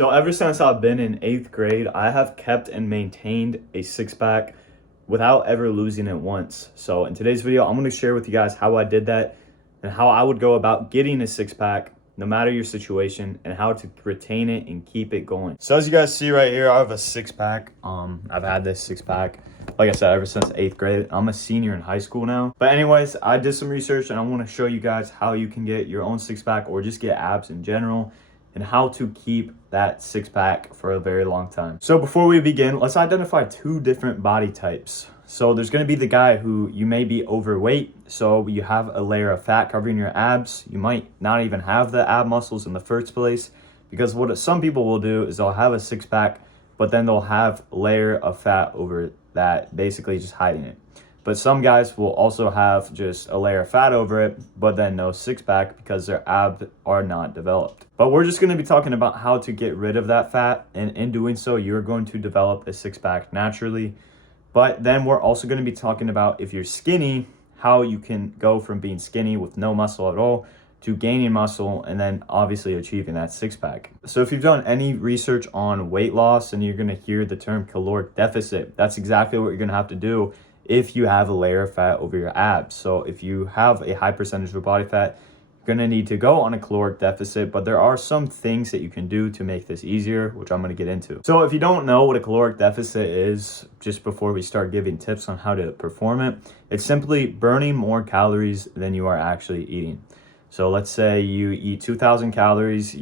So ever since I've been in 8th grade, I have kept and maintained a six pack without ever losing it once. So in today's video, I'm going to share with you guys how I did that and how I would go about getting a six pack no matter your situation and how to retain it and keep it going. So as you guys see right here, I have a six pack. I've had this six pack, like I said, ever since 8th grade. I'm a senior in high school now. But anyways, I did some research and I want to show you guys how you can get your own six pack or just get abs in general, and how to keep that six pack for a very long time. So before we begin, let's identify two different body types. So there's going to be the guy who you may be overweight, so you have a layer of fat covering your abs. You might not even have the ab muscles in the first place, because what some people will do is they'll have a six pack, but then they'll have a layer of fat over that, basically just hiding it. But some guys will also have just a layer of fat over it, but then no six pack because their abs are not developed. But we're just going to be talking about how to get rid of that fat, and in doing so, you're going to develop a six pack naturally. But then we're also going to be talking about, if you're skinny, how you can go from being skinny with no muscle at all to gaining muscle and then obviously achieving that six pack. So if you've done any research on weight loss and you're going to hear the term caloric deficit, that's exactly what you're going to have to do if you have a layer of fat over your abs. So if you have a high percentage of body fat, you're going to need to go on a caloric deficit, but there are some things that you can do to make this easier, which I'm going to get into. So if you don't know what a caloric deficit is, just before we start giving tips on how to perform it, it's simply burning more calories than you are actually eating. So let's say you eat 2,000 calories,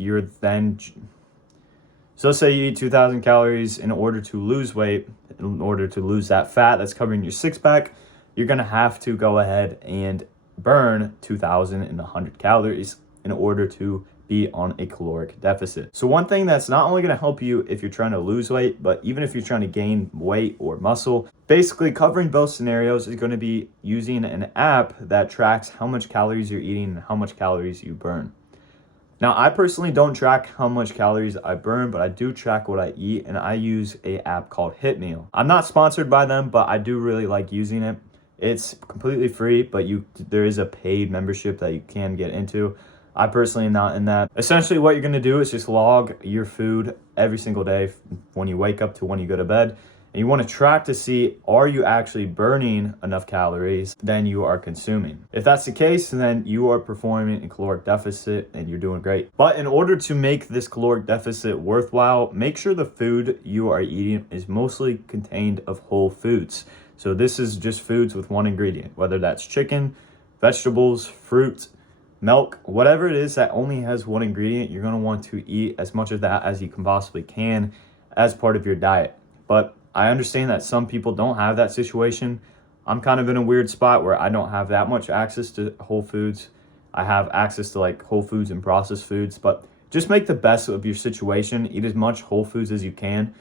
so let's say you eat 2,000 calories in order to lose weight, in order to lose that fat that's covering your six pack, you're going to have to go ahead and burn 2,100 calories in order to be on a caloric deficit. So one thing that's not only going to help you if you're trying to lose weight, but even if you're trying to gain weight or muscle, basically covering both scenarios is going to be using an app that tracks how much calories you're eating and how much calories you burn. Now, I personally don't track how much calories I burn, but I do track what I eat, and I use an app called Hit Meal. I'm not sponsored by them, but I do really like using it. It's completely free, but there is a paid membership that you can get into. I personally am not in that. Essentially, what you're going to do is just log your food every single day when you wake up to when you go to bed. And you want to track to see, are you actually burning enough calories than you are consuming? If that's the case, then you are performing a caloric deficit and you're doing great. But in order to make this caloric deficit worthwhile, make sure the food you are eating is mostly contained of whole foods. So this is just foods with one ingredient, whether that's chicken, vegetables, fruit, milk, whatever it is that only has one ingredient, you're going to want to eat as much of that as you can possibly can as part of your diet. But I understand that some people don't have that situation. I'm kind of in a weird spot where I don't have that much access to whole foods. I have access to like whole foods and processed foods, but just make the best of your situation. Eat as much whole foods as you can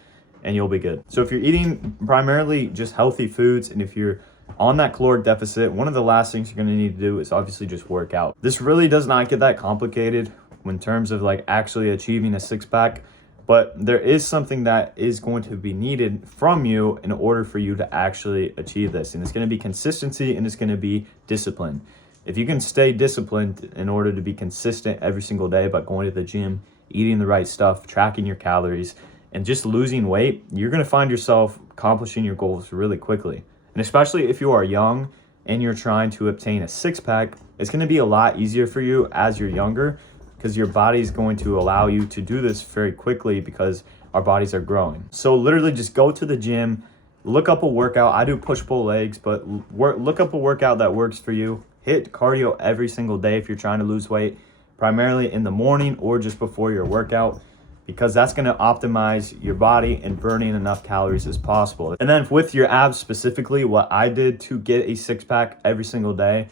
and you'll be good. So if you're eating primarily just healthy foods, and if you're on that caloric deficit, one of the last things you're going to need to do is obviously just work out. This really does not get that complicated in terms of like actually achieving a six pack, but there is something that is going to be needed from you in order for you to actually achieve this. And it's going to be consistency, and it's going to be discipline. If you can stay disciplined in order to be consistent every single day by going to the gym, eating the right stuff, tracking your calories, and just losing weight, you're going to find yourself accomplishing your goals really quickly. And especially if you are young and you're trying to obtain a six pack, it's going to be a lot easier for you as you're younger, because your body is going to allow you to do this very quickly because our bodies are growing. So literally just go to the gym, look up a workout. I do push-pull legs, but look up a workout that works for you. Hit cardio every single day if you're trying to lose weight, primarily in the morning or just before your workout, because that's going to optimize your body and burning enough calories as possible. And then with your abs specifically, what I did to get a six pack every single day,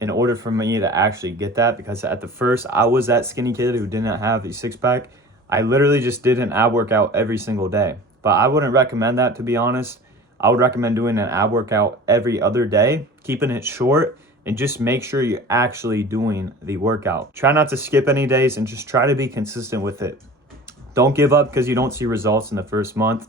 in order for me to actually get that, because at the first I was that skinny kid who didn't have a six pack, I literally just did an ab workout every single day. But I wouldn't recommend that, to be honest. I would recommend doing an ab workout every other day, keeping it short, and just make sure you're actually doing the workout. Try not to skip any days and just try to be consistent with it. Don't give up because you don't see results in the first month,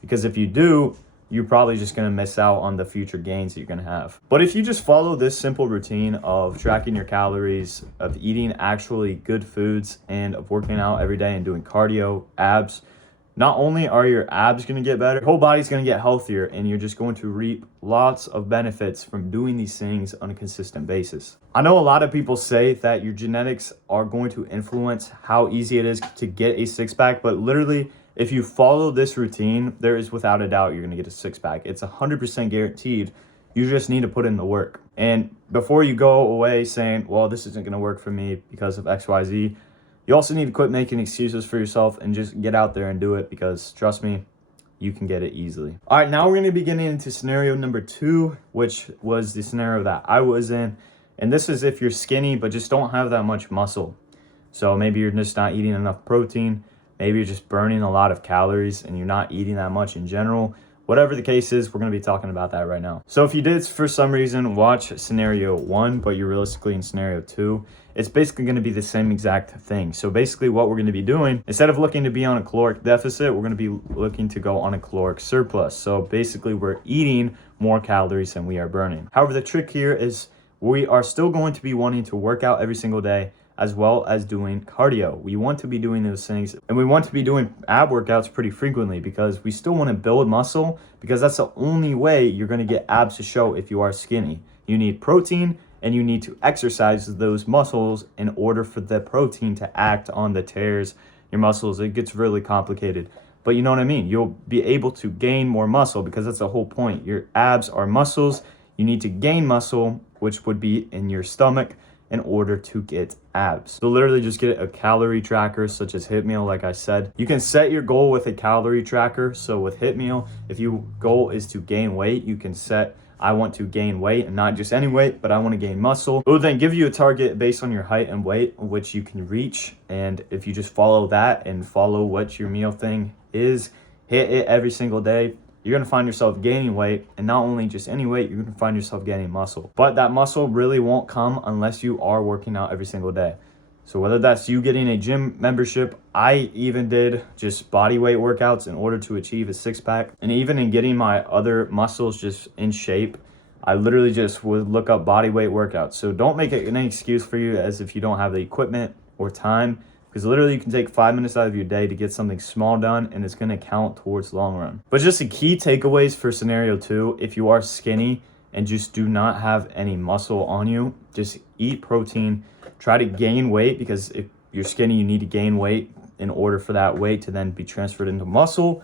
because if you do, you're probably just going to miss out on the future gains that you're going to have. But if you just follow this simple routine of tracking your calories, of eating actually good foods, and of working out every day and doing cardio, abs, not only are your abs going to get better, your whole body's going to get healthier, and you're just going to reap lots of benefits from doing these things on a consistent basis. I know a lot of people say that your genetics are going to influence how easy it is to get a six-pack, but literally, if you follow this routine, there is without a doubt you're going to get a six-pack. It's 100% guaranteed. You just need to put in the work. And before you go away saying, well, this isn't going to work for me because of XYZ, you also need to quit making excuses for yourself and just get out there and do it, because trust me, you can get it easily. All right, now we're going to be getting into scenario number 2, which was the scenario that I was in. And this is if you're skinny but just don't have that much muscle. So maybe you're just not eating enough protein. Maybe you're just burning a lot of calories and you're not eating that much in general. Whatever the case is, we're going to be talking about that right now. So if you did, for some reason, watch scenario 1, but you're realistically in scenario 2, it's basically going to be the same exact thing. So basically what we're going to be doing, instead of looking to be on a caloric deficit, we're going to be looking to go on a caloric surplus. So basically we're eating more calories than we are burning. However, the trick here is we are still going to be wanting to work out every single day, as well as doing cardio. We want to be doing those things, and we want to be doing ab workouts pretty frequently, because we still want to build muscle, because that's the only way you're going to get abs to show if you are skinny. You need protein, and you need to exercise those muscles in order for the protein to act on the tears your muscles. It gets really complicated, but you know what I mean. You'll be able to gain more muscle, because that's the whole point. Your abs are muscles. You need to gain muscle, which would be in your stomach, in order to get abs. So literally just get a calorie tracker such as HitMeal. Like I said, you can set your goal with a calorie tracker. So with HitMeal, if your goal is to gain weight, you can set, I want to gain weight, and not just any weight, but I want to gain muscle. It will then give you a target based on your height and weight, which you can reach. And if you just follow that and follow what your meal thing is, hit it every single day, you're going to find yourself gaining weight, and not only just any weight, you're going to find yourself gaining muscle. But that muscle really won't come unless you are working out every single day. So whether that's you getting a gym membership, I even did just body weight workouts in order to achieve a six-pack. And even in getting my other muscles just in shape, I literally just would look up body weight workouts. So don't make it any excuse for you as if you don't have the equipment or time, because literally you can take 5 minutes out of your day to get something small done, and it's going to count towards long run. But just the key takeaways for scenario 2, if you are skinny and just do not have any muscle on you, just eat protein, try to gain weight, because if you're skinny, you need to gain weight in order for that weight to then be transferred into muscle,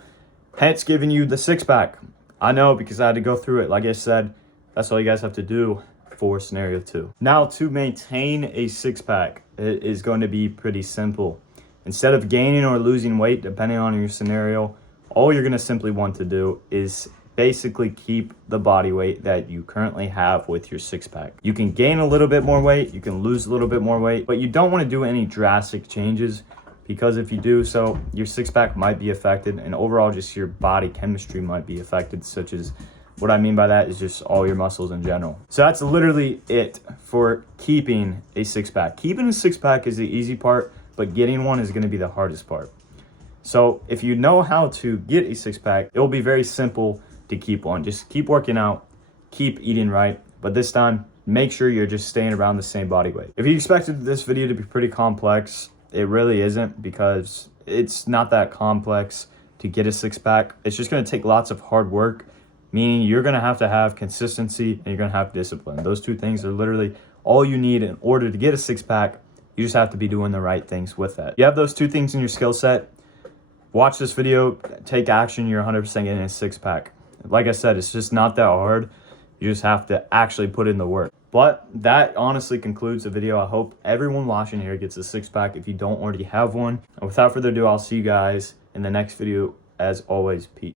hence giving you the six-pack. I know, because I had to go through it. Like I said, that's all you guys have to do for scenario 2. Now, to maintain a six-pack, it is going to be pretty simple. Instead of gaining or losing weight, depending on your scenario, all you're going to simply want to do is basically keep the body weight that you currently have with your six-pack. You can gain a little bit more weight, you can lose a little bit more weight, but you don't want to do any drastic changes, because if you do so, your six-pack might be affected, and overall just your body chemistry might be affected, such as, what I mean by that is just all your muscles in general. So that's literally it for keeping a six-pack. Keeping a six-pack is the easy part, but getting one is going to be the hardest part. So if you know how to get a six-pack, it will be very simple to keep one. Just keep working out, keep eating right, but this time, make sure you're just staying around the same body weight. If you expected this video to be pretty complex, it really isn't, because it's not that complex to get a six-pack. It's just going to take lots of hard work, meaning you're going to have consistency and you're going to have discipline. Those two things are literally all you need in order to get a six-pack. You just have to be doing the right things with that. You have those two things in your skill set. Watch this video, take action, you're 100% getting a six-pack. Like I said, it's just not that hard. You just have to actually put in the work. But that honestly concludes the video. I hope everyone watching here gets a six-pack if you don't already have one. And without further ado, I'll see you guys in the next video. As always, peace.